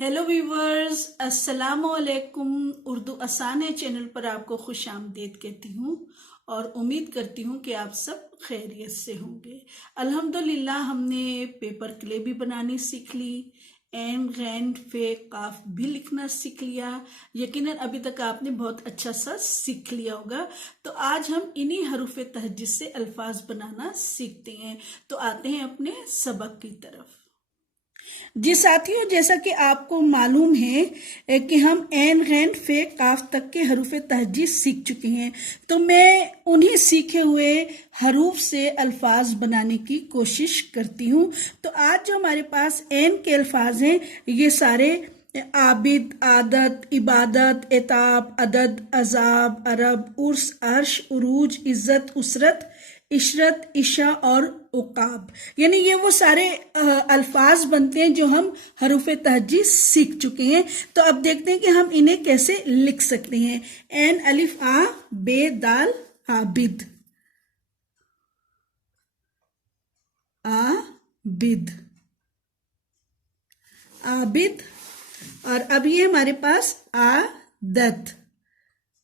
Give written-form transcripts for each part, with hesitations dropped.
Hello viewers, अस्सलाम वालेकुम। उर्दू आसान है चैनल पर आपको खुश आमदीद कहती हूँ और उम्मीद करती हूँ कि आप सब खैरियत से होंगे। अल्हम्दुलिल्लाह हमने पेपर क्ले भी बनानी सीख ली, एन गैन फे काफ भी लिखना सीख लिया। यकीनन अभी तक आपने बहुत अच्छा सा सीख लिया होगा। तो आज हम इन्हीं हरूफ तहज्जुद से अल्फाज बनाना सीखते हैं। तो आते हैं अपने सबक की तरफ। जी साथियों, जैसा कि आपको मालूम है कि हम ऐन गैन फे काफ तक के हरूफ तहज्जुद सीख चुके हैं। तो मैं उन्हीं सीखे हुए हरूफ से अल्फाज बनाने की कोशिश करती हूँ। तो आज जो हमारे पास ऐन के अल्फाज हैं, ये सारे आबिद, आदत, इबादत, एताब, अदद, अजाब, अरब, उर्स, अर्श, उरूज, इज्जत, उसरत, इशरत, इशा और उकाब, यानी ये वो सारे अल्फाज बनते हैं जो हम हरूफ तहज्जुद सीख चुके हैं। तो अब देखते हैं कि हम इन्हें कैसे लिख सकते हैं। एन अलिफ आ बे दाल आबिद, आबिद, आबिद। और अब ये हमारे पास आदत,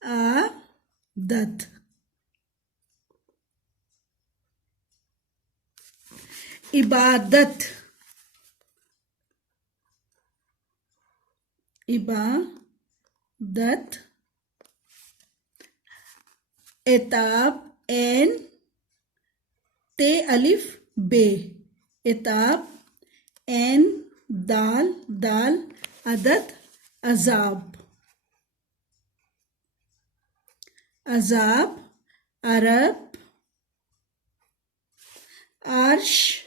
आदत, इबादत, इबादत, एताब, एन ते अलिफ बे, एताब, एन दाल दाल, अदद, अजाब, अजाब, अरब, अर्श,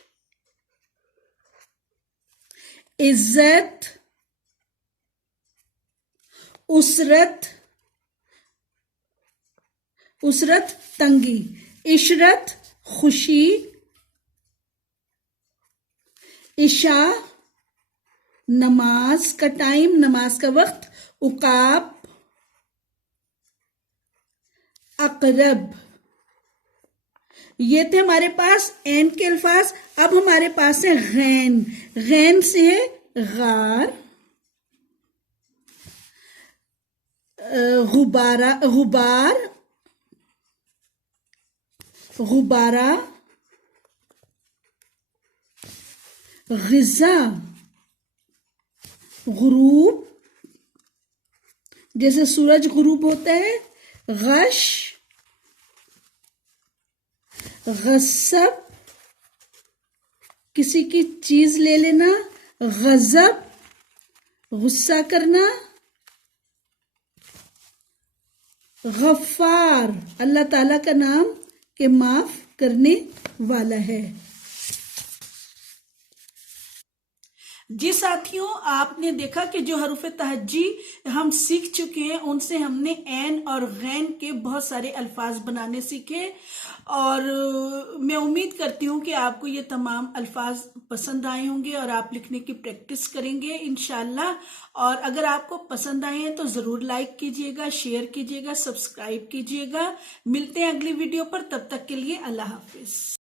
इज्जत, उसरत, उसरत तंगी, इशरत खुशी, इशा नमाज का टाइम, नमाज का वक्त, उकाब, अकरब। ये थे हमारे पास एन के अल्फाज। अब हमारे पास है गैन। गैन से है गार, गुबारा, गुबार, गुबारा, गिजा, गुरूब, जैसे सूरज गुरूब होता है, गश, गस्सब, किसी की चीज ले लेना, गजब, गुस्सा करना, गफ्फार, अल्लाह ताला का नाम के माफ करने वाला है। जी साथियों, आपने देखा कि जो हरूफ तहज्जुद हम सीख चुके हैं, उनसे हमने ऐन और गैन के बहुत सारे अल्फाज बनाने सीखे। और मैं उम्मीद करती हूँ कि आपको ये तमाम अल्फाज पसंद आए होंगे और आप लिखने की प्रैक्टिस करेंगे इंशाल्लाह। और अगर आपको पसंद आए हैं तो ज़रूर लाइक कीजिएगा, शेयर कीजिएगा, सब्सक्राइब कीजिएगा। मिलते हैं अगली वीडियो पर, तब तक के लिए अल्लाह हाफिज।